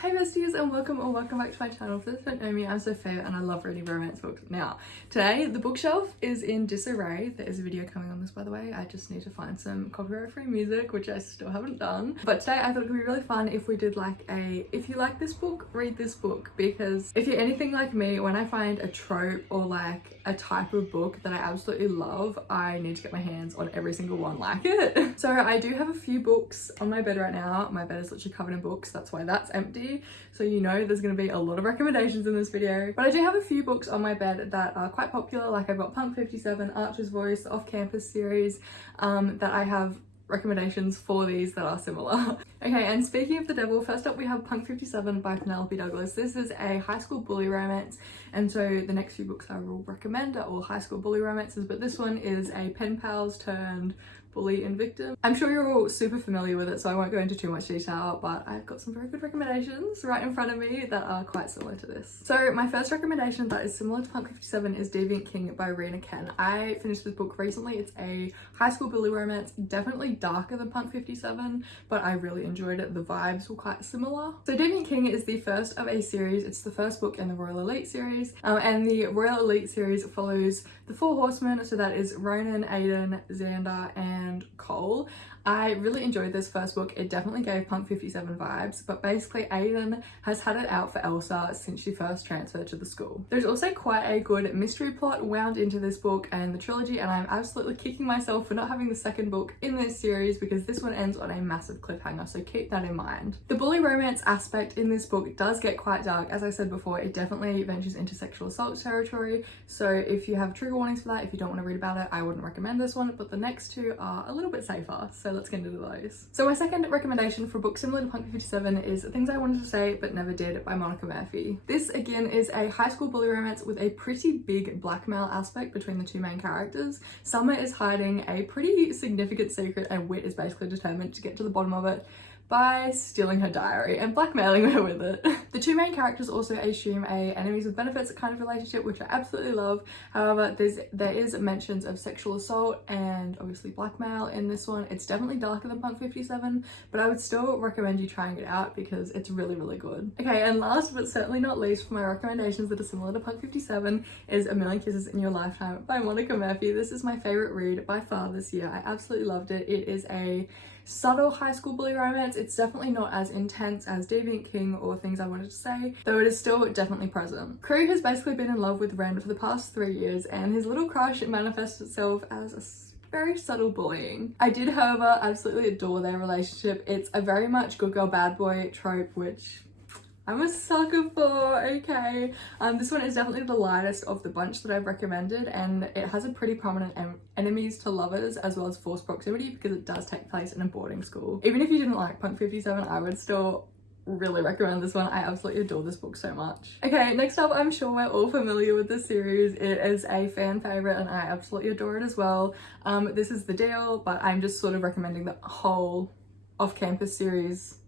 Hey besties, and welcome back to my channel. For those who don't know me, I'm Sophia and I love reading romance books. Now, today the bookshelf is in disarray. There is a video coming on this, by the way. I just need to find some copyright free music, which I still haven't done. But today I thought it would be really fun if we did like a, if you like this book, read this book. Because if you're anything like me, when I find a trope or like a type of book that I absolutely love, I need to get my hands on every single one like it. So I do have a few books on my bed right now. My bed is literally covered in books. That's why that's empty. So you know there's going to be a lot of recommendations in this video. But I do have a few books on my bed that are quite popular. Like I've got Punk 57, Archer's Voice, the Off-Campus series, that I have recommendations for these that are similar. Okay, and speaking of the devil, first up we have Punk 57 by Penelope Douglas. This is a high school bully romance, and so the next few books I will recommend are all high school bully romances, but this one is a pen pals turned bully and victim. I'm sure you're all super familiar with it, so I won't go into too much detail, but I've got some very good recommendations right in front of me that are quite similar to this. So my first recommendation that is similar to Punk 57 is Deviant King by Rena Ken. I finished this book recently. It's a high school bully romance, definitely darker than Punk 57, but I really enjoyed it. The vibes were quite similar. So Deviant King is the first of a series. It's the first book in the Royal Elite series, and the Royal Elite series follows the four horsemen, so that is Ronan, Aiden, Xander, and Cole. I really enjoyed this first book. It definitely gave Punk 57 vibes, but basically Aiden has had it out for Elsa since she first transferred to the school. There's also quite a good mystery plot wound into this book and the trilogy, and I'm absolutely kicking myself for not having the second book in this series because this one ends on a massive cliffhanger, so keep that in mind. The bully romance aspect in this book does get quite dark. As I said before, it definitely ventures into sexual assault territory, so if you have trigger warnings for that, if you don't want to read about it, I wouldn't recommend this one, but the next two are a little bit safer, so let's get into those. So my second recommendation for a book similar to Punk 57 is Things I Wanted to Say But Never Did by Monica Murphy. This again is a high school bully romance with a pretty big blackmail aspect between the two main characters. Summer is hiding a pretty significant secret and Whit is basically determined to get to the bottom of it by stealing her diary and blackmailing her with it. The two main characters also assume a enemies with benefits kind of relationship, which I absolutely love. However, there is mentions of sexual assault and obviously blackmail in this one. It's definitely darker than Punk 57, but I would still recommend you trying it out because it's really, really good. Okay, and last but certainly not least for my recommendations that are similar to Punk 57 is A Million Kisses in Your Lifetime by Monica Murphy. This is my favorite read by far this year. I absolutely loved it. It is a subtle high school bully romance. It's definitely not as intense as Deviant King or Things I Wanted to Say, though it is still definitely present. Crew has basically been in love with Ren for the past 3 years, and his little crush manifests itself as a very subtle bullying. I did, however, absolutely adore their relationship. It's a very much good girl bad boy trope, which I'm a sucker for, okay. This one is definitely the lightest of the bunch that I've recommended, and it has a pretty prominent enemies to lovers as well as forced proximity because it does take place in a boarding school. Even if you didn't like Punk 57, I would still really recommend this one. I absolutely adore this book so much. Okay, next up, I'm sure we're all familiar with this series. It is a fan favorite and I absolutely adore it as well. This is The Deal, but I'm just sort of recommending the whole Off-Campus series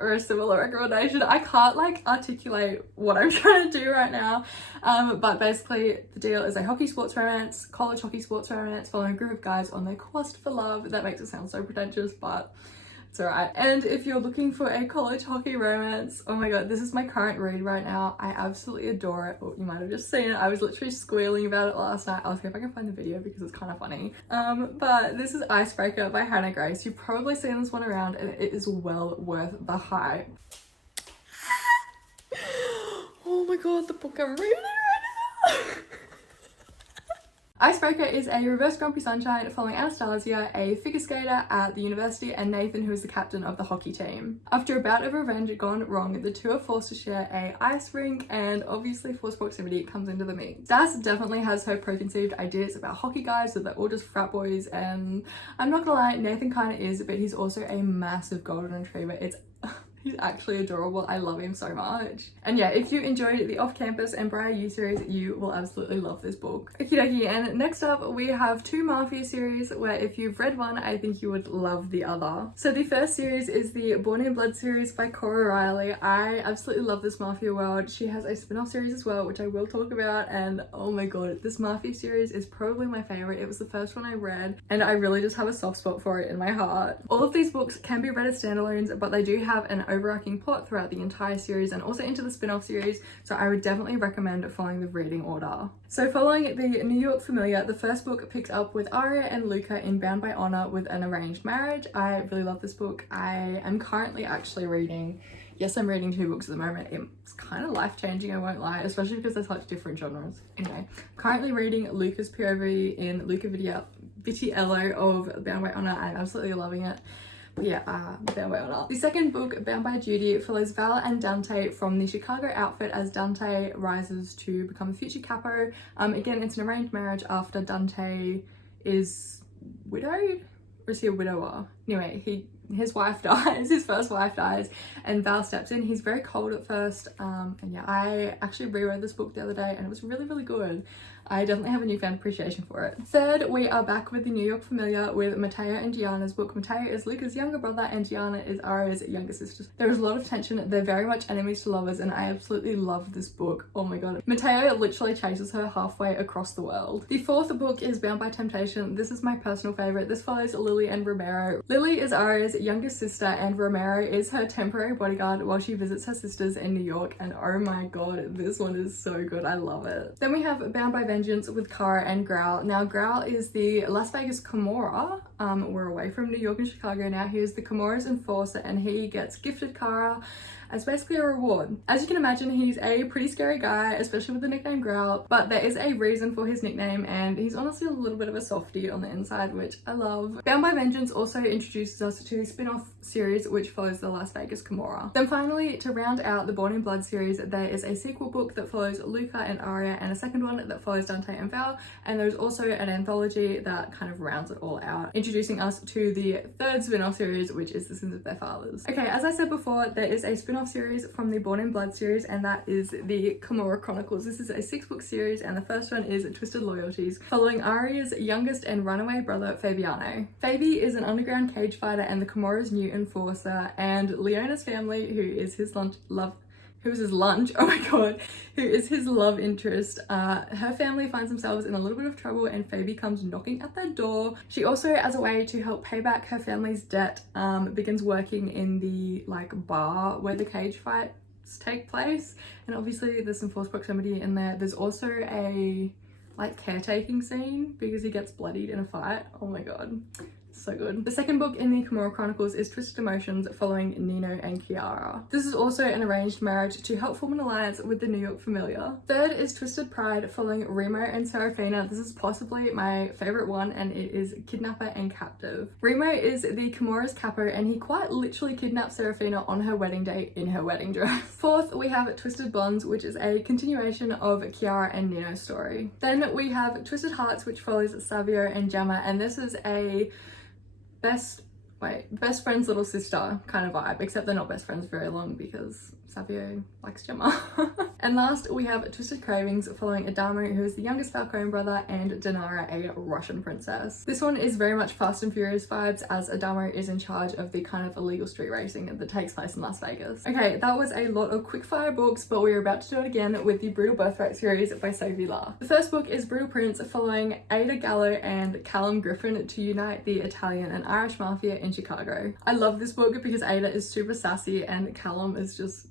or a similar recommendation. I can't like articulate what I'm trying to do right now, but basically The Deal is a hockey sports romance, college hockey sports romance following a group of guys on their quest for love. That makes it sound so pretentious, but it's alright. And if you're looking for a college hockey romance, oh my god, this is my current read right now. I absolutely adore it. Oh, you might have just seen it. I was literally squealing about it last night. I'll see if I can find the video because it's kind of funny. But this is Icebreaker by Hannah Grace. You've probably seen this one around and it is well worth the hype. Oh my god, the book I'm reading right now. Icebreaker is a reverse Grumpy Sunshine following Anastasia, a figure skater at the university, and Nathan, who is the captain of the hockey team. After a bout of revenge gone wrong, the two are forced to share a ice rink, and obviously forced proximity comes into the mix. Das definitely has her preconceived ideas about hockey guys, so they're all just frat boys, and I'm not gonna lie, Nathan kind of is, but he's also a massive golden retriever. He's actually adorable. I love him so much. And yeah, if you enjoyed the Off-Campus and Briar U series, you will absolutely love this book. Okie dokie, and next up we have two Mafia series where if you've read one, I think you would love the other. So the first series is the Born in Blood series by Cora Riley. I absolutely love this Mafia world. She has a spin-off series as well, which I will talk about, and oh my god, this Mafia series is probably my favorite. It was the first one I read, and I really just have a soft spot for it in my heart. All of these books can be read as standalones, but they do have an overarching plot throughout the entire series and also into the spin-off series, so I would definitely recommend following the reading order. So following the New York familiar, the first book picks up with Arya and Luca in Bound by Honor with an arranged marriage. I really love this book. I am currently actually reading, yes, I'm reading 2 books at the moment. It's kind of life-changing, I won't lie, especially because they're such different genres. Anyway, currently reading Luca's POV in Luca Vitiello of Bound by Honor. I'm absolutely loving it. But yeah, Bound by Honor. The second book, Bound by Duty, follows Val and Dante from the Chicago outfit as Dante rises to become the future capo. Again, it's an arranged marriage after Dante is widowed, or is he a widower? Anyway, his wife dies, his first wife dies, and Val steps in. He's very cold at first, and yeah, I actually reread this book the other day and it was really, really good. I definitely have a newfound appreciation for it. Third, we are back with the New York familiar with Matteo and Gianna's book. Matteo is Luca's younger brother and Gianna is Arya's younger sister. There is a lot of tension. They're very much enemies to lovers and I absolutely love this book. Oh my god. Matteo literally chases her halfway across the world. The fourth book is Bound by Temptation. This is my personal favorite. This follows Lily and Romero. Lily is Arya's youngest sister and Romero is her temporary bodyguard while she visits her sisters in New York, and oh my god, this one is so good. I love it. Then we have Bound by Vengeance with Kara and Growl. Now Growl is the Las Vegas Camorra. We're away from New York and Chicago now. He is the Camorra's enforcer and he gets gifted Kara as basically a reward. As you can imagine, he's a pretty scary guy, especially with the nickname Growl, but there is a reason for his nickname and he's honestly a little bit of a softie on the inside, which I love. Bound by Vengeance also introduces us to the spin-off series which follows the Las Vegas Camorra. Then finally, to round out the Born in Blood series, there is a sequel book that follows Luca and Arya and a second one that follows Dante and Val, and there's also an anthology that kind of rounds it all out, introducing us to the third spin-off series, which is The Sins of Their Fathers. Okay, as I said before, there is a spin-off series from the Born in Blood series, and that is the Camorra Chronicles. This is a 6-book series and the first one is Twisted Loyalties, following Arya's youngest and runaway brother Fabiano. Fabi is an underground cage fighter and the Camorra's new enforcer, and Leona's family, who is his love interest. Her family finds themselves in a little bit of trouble and Fabi comes knocking at their door. She also, as a way to help pay back her family's debt, begins working in the bar where the cage fights take place, and obviously there's some forced proximity in there. There's also a caretaking scene because he gets bloodied in a fight. Oh my god, so good. The second book in the Camorra Chronicles is Twisted Emotions, following Nino and Chiara. This is also an arranged marriage to help form an alliance with the New York familiar. Third is Twisted Pride, following Remo and Serafina. This is possibly my favorite one and it is Kidnapper and Captive. Remo is the Camorra's capo and he quite literally kidnaps Serafina on her wedding day in her wedding dress. Fourth, we have Twisted Bonds, which is a continuation of Chiara and Nino's story. Then we have Twisted Hearts, which follows Savio and Gemma, and this is a best friend's little sister kind of vibe, except they're not best friends very long because Savio likes Gemma. And last, we have Twisted Cravings, following Adamo, who is the youngest Falcone brother, and Dinara, a Russian princess. This one is very much Fast and Furious vibes, as Adamo is in charge of the kind of illegal street racing that takes place in Las Vegas. Okay, that was a lot of quickfire books, but we're about to do it again with the Brutal Birthright series by Sophia. The first book is Brutal Prince, following Ada Gallo and Callum Griffin to unite the Italian and Irish mafia in Chicago. I love this book because Ada is super sassy and Callum's just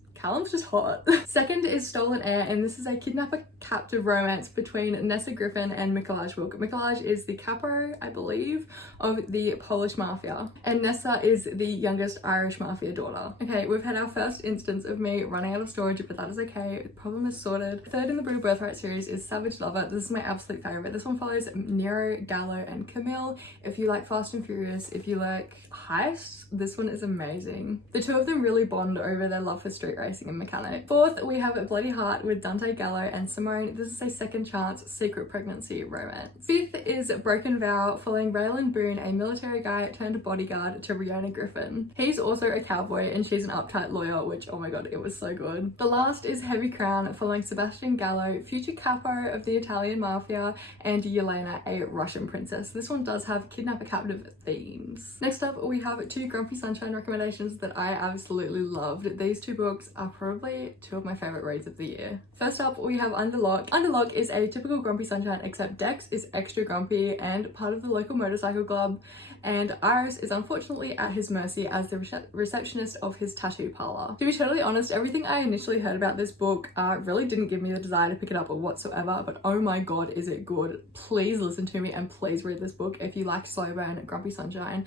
hot. Second is Stolen Heir, and this is a kidnapper-captive romance between Nessa Griffin and Mikolaj Book. Mikolaj is the capo, I believe, of the Polish mafia, and Nessa is the youngest Irish mafia daughter. Okay, we've had our first instance of me running out of storage, but that is okay. The problem is sorted. Third in the Brutal Birthright series is Savage Lover. This is my absolute favorite. This one follows Nero, Gallo, and Camille. If you like Fast and Furious, if you like heists, this one is amazing. The two of them really bond over their love for street racing and mechanic. Fourth, we have Bloody Heart with Dante Gallo and Simone. This is a second chance secret pregnancy romance. Fifth is Broken Vow, following Raylan Boone, a military guy turned bodyguard to Rihanna Griffin. He's also a cowboy and she's an uptight lawyer, which, oh my god, it was so good. The last is Heavy Crown, following Sebastian Gallo, future capo of the Italian mafia, and Yelena, a Russian princess. This one does have kidnapper captive themes. Next up, we have two Grumpy Sunshine recommendations that I absolutely loved. These two books are probably two of my favorite reads of the year. First up, we have Underlock. Underlock is a typical grumpy sunshine, except Dex is extra grumpy and part of the local motorcycle club, and Iris is unfortunately at his mercy as the receptionist of his tattoo parlor. To be totally honest, everything I initially heard about this book really didn't give me the desire to pick it up whatsoever, but oh my god, is it good. Please listen to me and please read this book if you like slow burn, grumpy sunshine,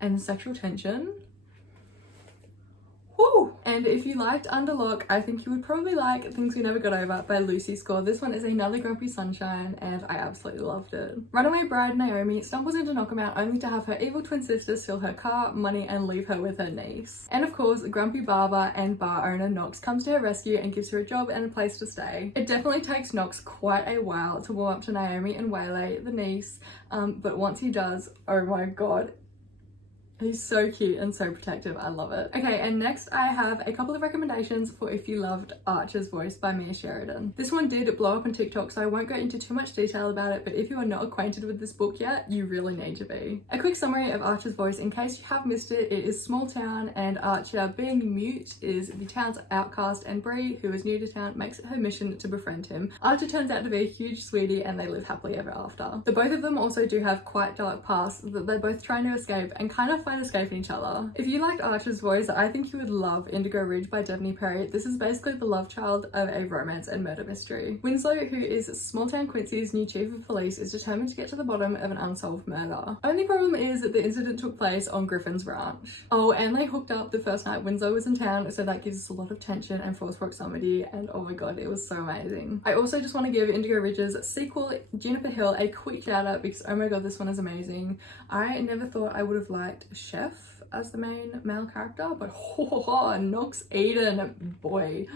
and sexual tension. Woo! And if you liked Underlock, I think you would probably like Things We Never Got Over by Lucy Score. This one is another grumpy sunshine and I absolutely loved it. Runaway bride Naomi stumbles into Knockabout only to have her evil twin sister steal her car, money, and leave her with her niece. And of course, grumpy barber and bar owner Knox comes to her rescue and gives her a job and a place to stay. It definitely takes Knox quite a while to warm up to Naomi and waylay the niece, but once he does, oh my god, he's so cute and so protective. I love it. Okay, and next I have a couple of recommendations for if you loved Archer's Voice by Mia Sheridan. This one did blow up on TikTok, so I won't go into too much detail about it, but if you are not acquainted with this book yet, you really need to be. A quick summary of Archer's Voice in case you have missed it. It is small town and Archer, being mute, is the town's outcast, and Bree, who is new to town, makes it her mission to befriend him. Archer turns out to be a huge sweetie and they live happily ever after. The both of them also do have quite dark pasts that they're both trying to escape and kind of find escape in each other. If you liked Archer's Voice, I think you would love Indigo Ridge by Devney Perry. This is basically the love child of a romance and murder mystery. Winslow, who is small town Quincy's new chief of police, is determined to get to the bottom of an unsolved murder. Only problem is that the incident took place on Griffin's ranch. Oh, and they hooked up the first night Winslow was in town, so that gives us a lot of tension and false proximity, and oh my god, it was so amazing. I also just want to give Indigo Ridge's sequel, Juniper Hill, a quick shout out because oh my god, this one is amazing. I never thought I would have liked Chef as the main male character, but Knox Eden, boy,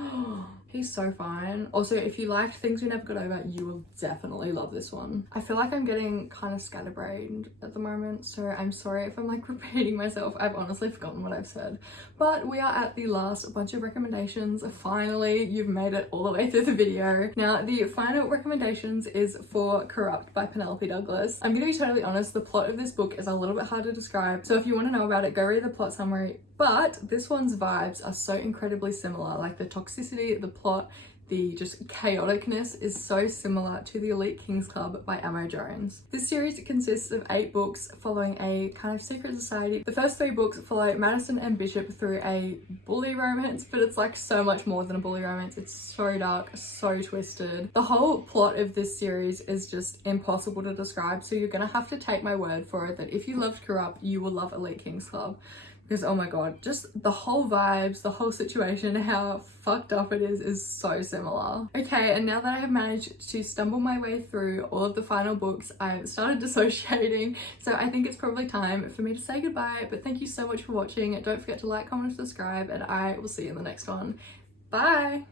he's so fine. Also, if you liked Things We Never Got Over, you will definitely love this one. I feel like I'm getting kind of scatterbrained at the moment, so I'm sorry if I'm like repeating myself. I've honestly forgotten what I've said, but we are at the last bunch of recommendations. Finally, you've made it all the way through the video. Now, the final recommendations is for Corrupt by Penelope Douglas. I'm gonna be totally honest, the plot of this book is a little bit hard to describe, so if you want to know about it, go read the plot summary, but this one's vibes are so incredibly similar. Like the toxicity, the plot, the just chaoticness is so similar to The Elite Kings Club by Amo Jones. This series consists of 8 books following a kind of secret society. The first 3 books follow Madison and Bishop through a bully romance, but it's like so much more than a bully romance. It's so dark, so twisted. The whole plot of this series is just impossible to describe, so you're gonna have to take my word for it that if you loved Corrupt, you will love Elite Kings Club. Because oh my god, just the whole vibes, the whole situation, how fucked up it is so similar. Okay, and now that I have managed to stumble my way through all of the final books, I've started dissociating, so I think it's probably time for me to say goodbye. But thank you so much for watching. Don't forget to like, comment, and subscribe, and I will see you in the next one. Bye!